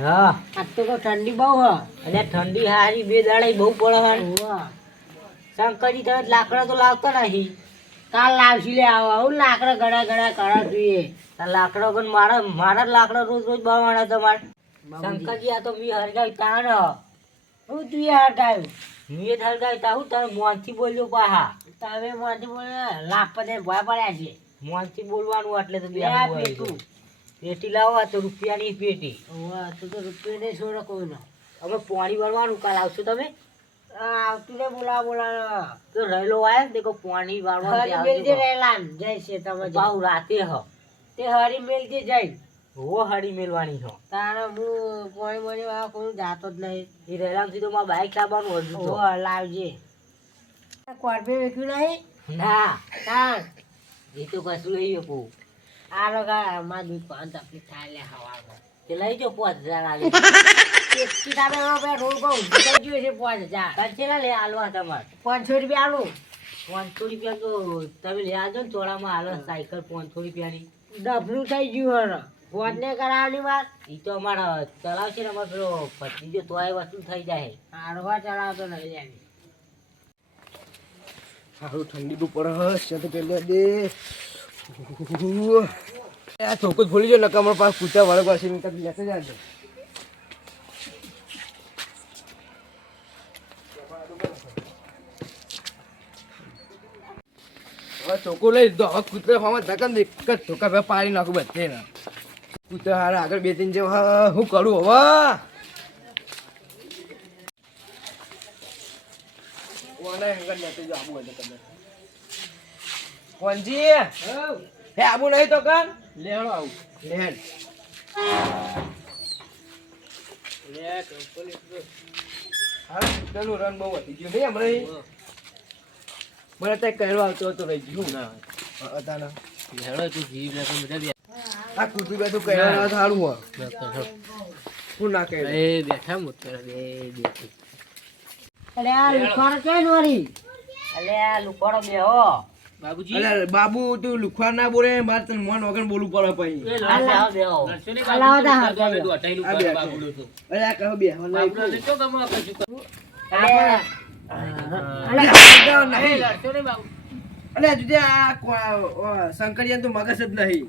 હા આજ તો ઠંડી બહુ હ અને ઠંડી હારી 2 દાડા બહુ પડે હે હોવા શંકરજી તમે લાકડા તો લાવતા નહીં કાલ લાવશી લે આવું લાકડા ગળા ગળા કરા જોઈએ આ લાકડા પણ મારા જ લાકડા રોજ રોજ બળવાના તમારે શંકરજી આ તો મી હરગાઈ તાણ હું તું એ હટાયું મી જ હરગાઈ તા હું તમે મોનથી બોલ્યો પાહા તમે મોટી બોલે લાખ પદે ભય પડ્યા છે મોનથી બોલવાનું એટલે તો બે લે પેટું પેટી લાવો આ તો રૂપિયાની પેટી હોવા તું તો રૂપિયા નહીં છોડો કોઈનો હવે પાણી વાળવાનું કાલ આવશો તમે આવતું ને બોલા તો રહેલો આય ને દેખો પાણી વાળવાનું હરી મેલજે રહેલા જય છે તમે બાઉ રાતે હ તે હરી મેલજે જઈ હો હાડી મેલવાની હો તારે હું પાણી મળી વાળા કોઈ જાતો જ નહીં એ રહેલામથી તો મારા બાઈક લાવવાનું હતું તો હોવા લાવજે કોર્પે વેચ્યું નહીં ના તાર એ તો કશું નહીં કહું આ લોકો મારા દૂધ પાન તકલીફ થાય લે હવામાં કે લઈ જાઓ 5000 આવી એક કિતાબે રોડ પર ઊભી થઈ ગયું છે 5000 કંચેલા લે આલવા તમારે 500 રૂપિયા આલું 500 રૂપિયા તો તમે લે આવજો ને ચોળામાં હાલો સાયકલ 500 રૂપિયાની ડબલું થઈ ગયું હે ફોન ને કરાવવાની વાત એ તો અમારા ચલાવશે ને અમારે પેલો ભત્રીજો તોય વસ્તુ થઈ જાય હાડવા ચલાવતો નહીં જાય સારું ઠંડી બહુ પડે હશે તો પેલા દે આ ચોખ્ખું જ ભૂલી જાઓ નકા અમારા પાસે કૂચા વળે પાસે લેતા જાજો હવે ચોખ્ખું લઈ લીધો હવે કૂતરા ફામાં ધકન એક જ ચોખ્ખા ભાઈ પાડી નાખું બધે ને કૂતરા હારા આગળ 2-3 જેવા હું કરું હવે કોને હંગર લેતે જો આબુ હોય તમે કોણજી હે આબુ નહીં તો કર લેણો આવું લેણ લે કંપની હા ચલો રન બહુ હતી ગયો નહીં હમણાં મને ત્યાં કહેવા આવતો હતો રહી ગયું ના હતા ના હેડો તું જીવ લે તો મજા આ કુટુંબ બધું કહેવા સારું હોય હું ના કહે એ બેઠા મોતરા બે બેઠી અરે આ લુખાણ છે ને વળી અલે આ લુકોડો બેહો બાબુજી અલે બાબુ તું લુખવા ના બોલે મારે તને મન વગર બોલવું પડે પછી એ લાલા બેહો અલાવદા હા અરે આ કહો બે અલે જુદે આ શંકરિયા તો મગજ જ નહીં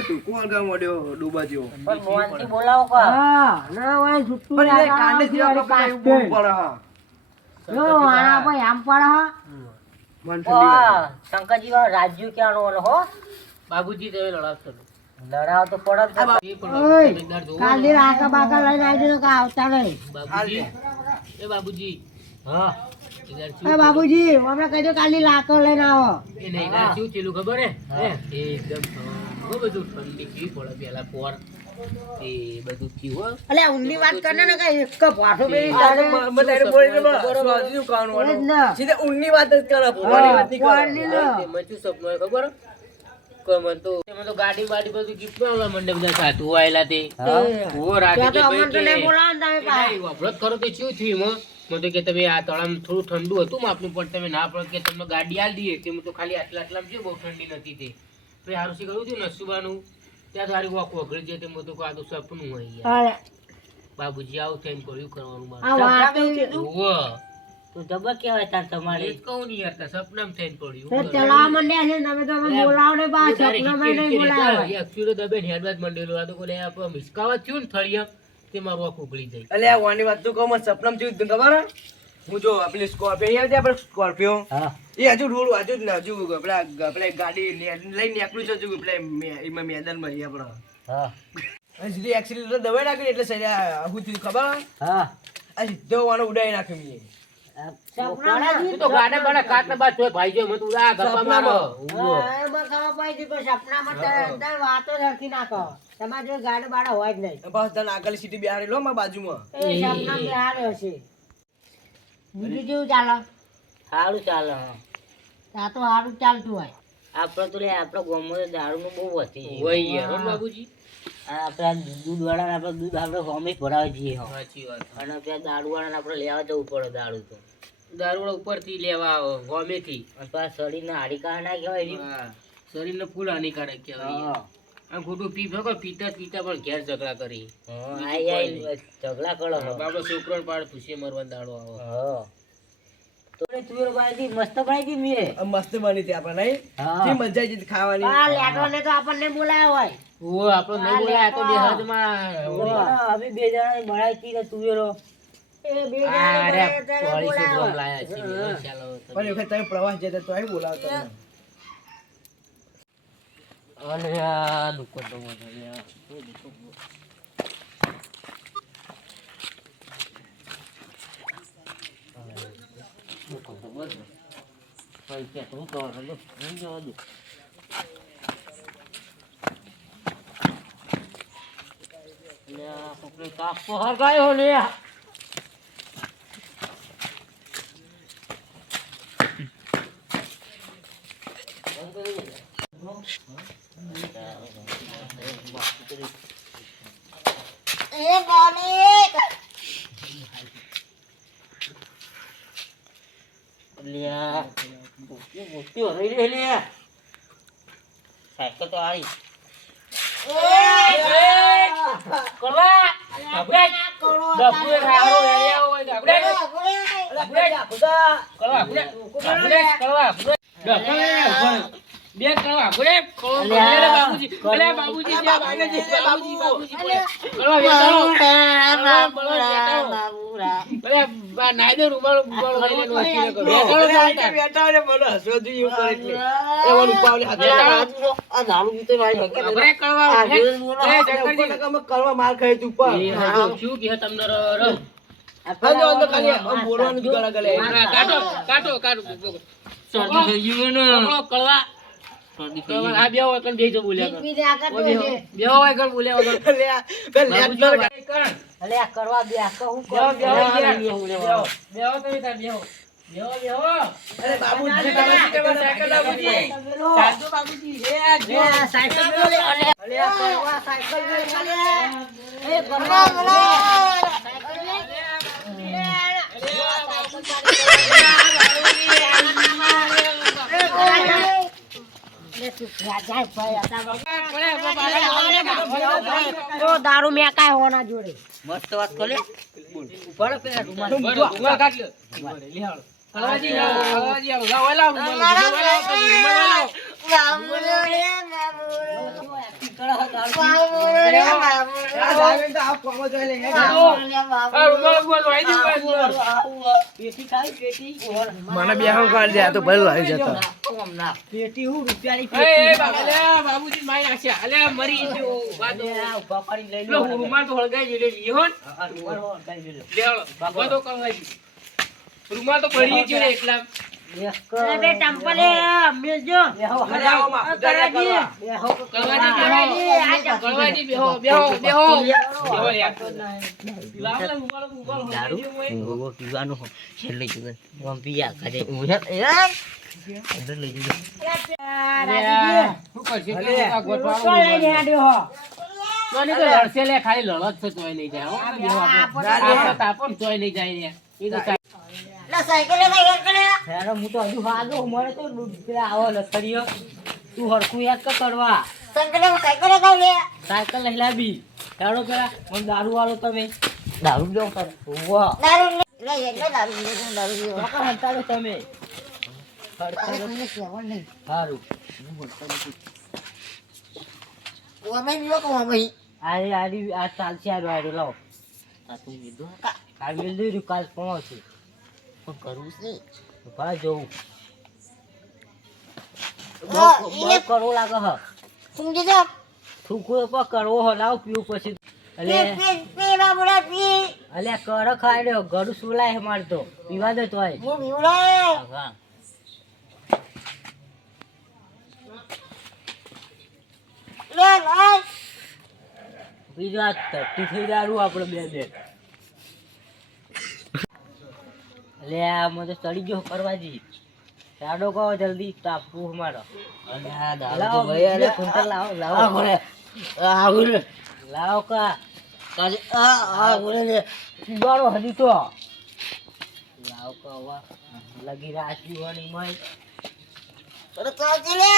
તું કોણ ગામ મોડ્યો ડૂબા જેવો પણ મોનથી બોલાવો કા હા ના વાય છૂટું પણ એ કાંડે જેવા કપડા એવું બોલ પડે હા જો આના ભાઈ આમ પડ હા મન ઠંડી વાહ શંકરજી વાળો રાજ્ય ક્યાંનો હો બાબુજી તમે લડાવશો લડાવ તો પડત ઓય કાલે આકા બાકા લઈને આવજો કે આવતા નહીં બાબુજી એ બાબુજી હા એ બાબુજી અમે કહેજો કાલે લાકડો લઈને આવો એ નહીં ના શું થયેલું ખબર હે એકદમ બહુ બધું ઠંડી કેવી પડે પેલા પોર એ બધું થયું અલે ઊંડી વાત કરને ને કઈ એક પાઠો બેરી તારે મને બોલીને સ્વાદીનું કામ વાળો સીધે ઊંની વાત જ કરે પોતાની વાત નહીં કરે મને શું સપનું ખબર મને તો ગાડી બાડી બધું ગિફ્ટ માં મંડે બધા સાતું આયેલા તે ઓ રાતે તો અમન તો નહીં બોલાવ તમે પા વફરત કરો તો શું થયું મને તો કે તમે આ તળામાં થોડું ઠંડુ હતું માપનું પણ તમે ના પડે કે તમને ગાડી આલ દઈએ તે તો ખાલી આટલા છે બહુ ઠંડી નથી તે તો સારું શી કરું છું નસુબાનું ત્યાં તો હારી વોક વગડી જાય તે તો આ તો સપનું હોય યાર બાબુજી આવું થઈને કર્યું કરવાનું આ વાત તો જબર કેવાય તાર તમારે જ કહું નહીં યાર સપનામાં થઈને પડ્યું તો ચલા મંડ્યા છે તમે તો અમને બોલાવને બા સપનામાં નહીં બોલાવે એક્ચ્યુઅલી દબે હેડવાજ મંડેલો આ તો કોલે આ મિસકાવા થયું ને થળિયા તે મારું આખું ઉગળી જાય અલે આ વાની વાત તો કહું મને સપનામાં થયું તને ખબર હે હું જો આપણી સ્કોર્પિયો અહીંયા આપણે સ્કોર્પિયો હા એ હજુ રોડ હજુ જ ને હજુ પેલા ગાડી લઈને નીકળ્યું છે હજુ પેલા એમાં મેદાનમાં આપણે હા સીધી એક્સિડન્ટ દબાઈ નાખી એટલે સરિયા હું થયું ખબર હા આ સીધો વાનો ઉડાઈ નાખ્યો મેં તો ગાડા બાડા કાટના બાદ તોય ભાઈ જો મત ઉડા ગપ્પા મારો એમાં ખબર પડી કે સપનામાં તો અંદર વાતો રાખી નાખો તમારે જો ગાડ બાડા હોય જ નહીં બસ તને આગળ સીટી બેહાડેલો મારા બાજુમાં એ સપનામાં બેહાડ્યો છે બીજું કેવું ચાલે સારું ચાલે આ તો સારું ચાલતું હોય આપણે તો લે આપણા ગામમાં દારૂનું બહુ વધી હોય યાર બાબુજી આપણે દૂધ વાળા આપણે દૂધ આપણે હોમે ભરાવે છીએ સાચી વાત અને ત્યાં દારૂ વાળાને આપણે લેવા જવું પડે દારૂ તો દારૂ ઉપરથી લેવા હોમેથી અને પાછા શરીરને હાનિકારક ના કહેવાય શરીરને ફૂલ હાનિકારક કહેવાય આ ખોટું પી ભગો પીતા પીતા પણ ઘેર ઝઘડા કરી ઝઘડા કરો બાબા છોકરો પાડ પૂછે મરવા દાડો આવો તો તુવેર બાજી મસ્ત બનાવી દી મીએ મસ્ત બની હતી આપણે નહીં જે મજા આવી હતી ખાવાની આ લેટોને તો આપણને બોલાયો હોય ઓ આપણો નહીં બોલાય આ તો બે હાથમાં અમે બે જણા બનાવી હતી ને તુવેરો એ બે જણા અરે બનાવ્યો પોળી તેને છોકરો બોલાયો લાયા છે મેં ચાલો પણ એ વખત તમે પ્રવાસ જતા તો અહીં બોલાવતો અલે આ દુકાન તો મને હરગાયો લે એ બોનિક લ્યા મોટી હરાઈ રે લે સાયકલ તો આવી કરવા આપણે ડબુએ ખાવો એરિયા હોય આપણે કરવા બે કરવા આપણે બાબુજી અલે બાબુજી જ્યાં બાબુજી કરવા અરે બા નાઈ દે રૂમાળો રૂમાળો લઈને નોચી કરો બેઠા ને મને હસવા જોઈએ ઉપર એટલે એવાનું પાવલે હાથ આ નાનું ગીતે મારી આપણે કરવા કરવા માર ખાઈ તું પર શું કે તમને ર હાલો અંદર ખાલી આમ બોલવાનું જ ગળા ગળે કાટો કાટો કાટો સર્દી થઈ ગયું ને કળવા સર્દી થઈ ગઈ આ બે હોય કણ બેજો બોલ્યા બીજે આગળ બે હોય કણ બોલ્યા વગર અલે આ કરવા બે આ હું બેહો બેહો તમે તાર બેહો બેહો બેહો અરે બાબુજી સાયકલ બાબુજી સાધુ બાબુજી એ સાયકલ લે અલે આ કરવા સાયકલ લે એ કરવા બોલે સાયકલ લે દારૂ મેં કાય હોના જોડે મસ્ત વાત કરે ઉપર પેલા રૂમાલ કાઢ લ્યો લે હાલો કળવાજી આવો લાવ લાવ મને બે હમ કાઢ દે તો ભલે લઈ જતો પેટી હું રૂપિયાની બાબુજી માઈ નાખ્યા અલે મરી ગયો વાતો ઉભા પાડી લઈ લો રૂમાલ તો હળગાઈ લે વિહોન લે હાલો વાતો કળવાજી રૂમાલ તો પડી ગયો એકલા અરે બે ટંપલે મેલજો કળવાજી બેહો બેહો બેહો પીવાનું છેલ્લે જુગન પિયા કરે અંદર લઈ જજો શું કરશે મને તો લડશે લે ખાલી લડત છે તોય નહીં જાય હો આપણે તાપણ તોય નહીં જાય રે એ તો હેરો હું તો હજુ વાગો મને તો પેલા આવો લખડીયો તું હરખું યાદ કરવા સાયકલ લઈ લાવી હેરો પેલા મને દારૂ વાળો તમે દારૂ લો કર વાહ હંતાડો તમે સારું આ ચાલશે આ લાવો કાલ મેલ દઈ કાલ પહોંચે કરવું છે ભાઈ જોવું કરવો લાગે હ થૂકવો પણ કરવો હ લાવ પીવું પછી અલે કર ખાઈ રહ્યો ગળું સુલાય છે મારે તો પીવા દે તોય બીજા તટ્ટી થઈ દારૂ આપડે બે બે લે આ મને ચડી ગયો કરવાજી સાડો કહો જલ્દી તાપવું અમારો અને આ દારૂ ભાઈ અરે કુંતર લાવો લાવો લાવો કા કાજે આ બોલે લે પીવાનો હજી તો લાવ કા વા લગી રાજી હોની મય અરે કાજે લે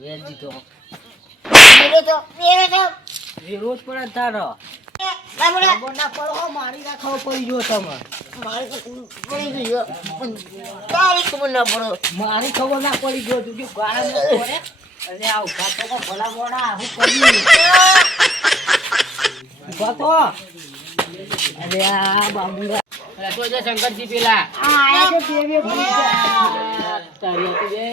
વેચી તો મેરે તો વિરોધ પણ તારો બાબુડા ખબર ના પડો મારી રાખવો પડી ગયો તમે મારે તો પડી ગયો પણ તારી ખબર ના પડો મારી ખબર ના પડી ગયો તું ગાળા ન પડે અરે આ ઉભા તો ભલા મોડા હું કર્યું ઉભા તો અરે આ બાબુરા અલા તો જે શંકરજી પેલા આ આયા છે દેવી તારી હતી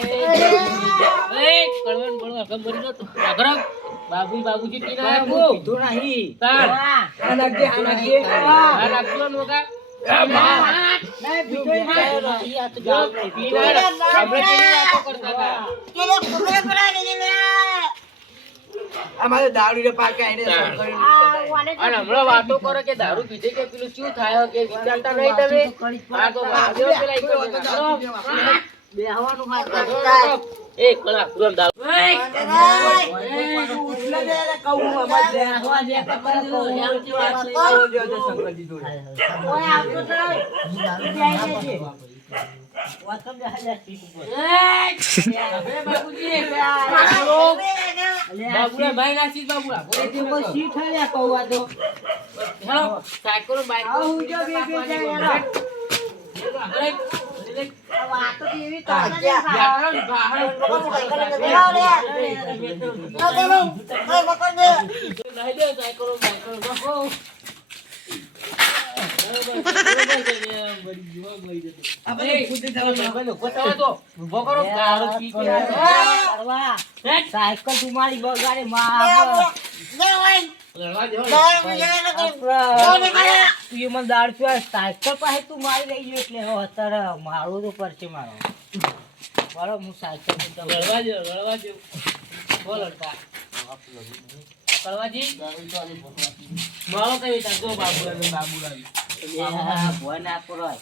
એ કળવણ બળવા ખબર ન તો આગળ બાબુજી પીના આવું કીધું નહીં તાર આ નાખજે, આ નાખજે. આ રાખજો નોકા નહીં પીધું નહીં આ તો ગાળ નહીં પીના આપણે પીની વાતો કરતા હતા કેલે ખબર પડા ને લે આ મારે દારૂ પાકે આઈને આ વાને અને હમણાં વાતો કરો કે દારૂ પીધે કે પેલું શું થાય કે વિચારતા નહીં તમે આ તો વાગ્યો પેલા એક બેહવાનું હાથ એ કળા પુરમ દારૂ ઉઠલે દે રે કહું અમાર દે બેહવા દે કે પર શંકરજી જોડે ઓય આવતો તો જાય છે વાતો બેહા જા સીટ ઉપર બાબુજી બાબુડા બાબુલા ભાઈ નાસી બાબુલા એ તે કોઈ સીટ હે કહું તો હેલો સાયકલ બાઈક આવું જો બે બે જાય વાતો દેવી તો સાયકલ તમારી બગાડે માં દાળ પીવા સાયકલ પાસે તું મારી લઈ ગયો એટલે હવે અત્યારે મારું તો પડશે મારો બરો હું સાયકલ બોલ અડકા કળવાજી મારો કઈ તાજો બાબુલા ભોય ના કરો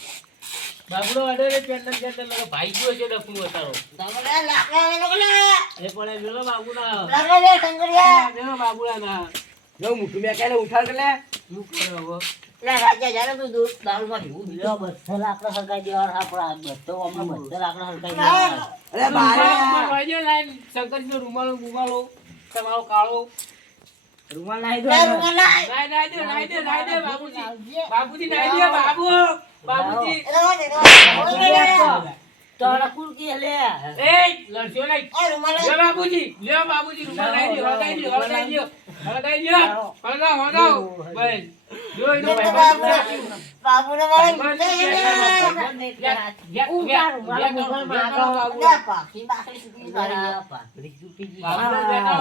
બાબુલો અડે પેન્ડલ પેન્ડલ લગા ભાઈ ગયો છે ડકનું અતારો એ પણ એ મેલો બાબુના મેલો બાબુલા ના જો મુઠું મે કાલે ઉઠાડ લે શું કરે હવે બધો લાકડા હરગાઈ દેવાના આપણા બધો અમે બધો લાકડા હરગાઈ દેવાના અરે બારે વાજો લાઈન શંકરજીનો રૂમાલો ગુમાલો તમારો કાળો રૂમાલ નાઈ દો નાઈ દે બાબુજી નાઈ દે બાબુજી તારા કુલ કે લે એ લડશો નહીં લે બાબુજી રૂમાલ નાઈ દે હળગાઈ દો હળગાવ બસ જો એનો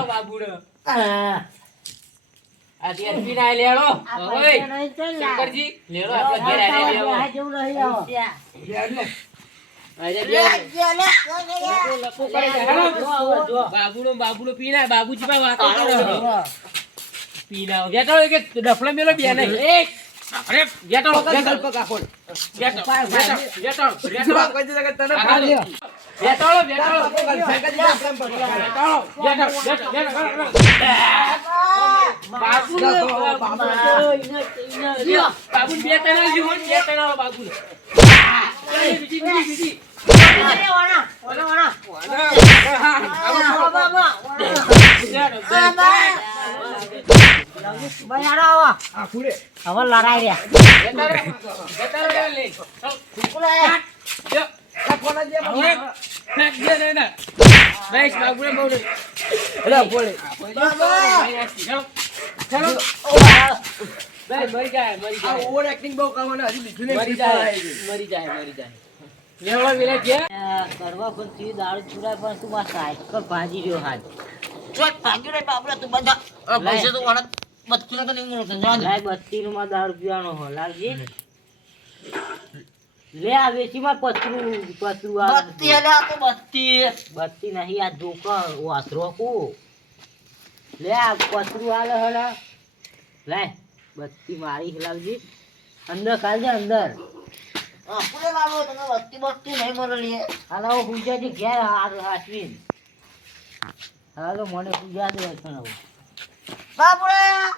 બાબુડો આ તેર પીના લેડો ઓય શંકરજી લેડો આપણે ઘેર આલે લેવો અરે લપો કરે હેલો બાબુડો પીના બાબુજી પાસે વાતો કરો પીના ગેટો કે ડફલા મેલો બે નહીં એક અરે ગેટો કાકોડ ગેટો કોઈ જગ્યાએ તને પાડ્યો ગેટો શંકરજી પ્રેમ પર બાબુ બે તણા જીવો બે તણા બાબુ બીજી આ ફૂડે હવે લડાઈ રહ્યા કોના જે અરે બોલે મરી જાય આ ઓવર એક્ટિંગ બહુ કરવાના હજી બીજું ને મરી જાય લેવડો વિલે કે કરવા પણ તી દાળ ચુરાય પણ તું માં સાયકલ ભાજી રહ્યો હાજ લાય બત્તી નું માં દાળ પીવાનો હો લાગજી લે આ વેચી માં પતરું બત્તી નહીં આ જોકર વાસરો કુ લે આ પતરું આલે હલા લાય બત્તી મારી લાવજી અંદર કાઢજે અંદર હાલો પૂજાજી ઘેર હાથવીન હાલો મને પૂજા દે બાબુડા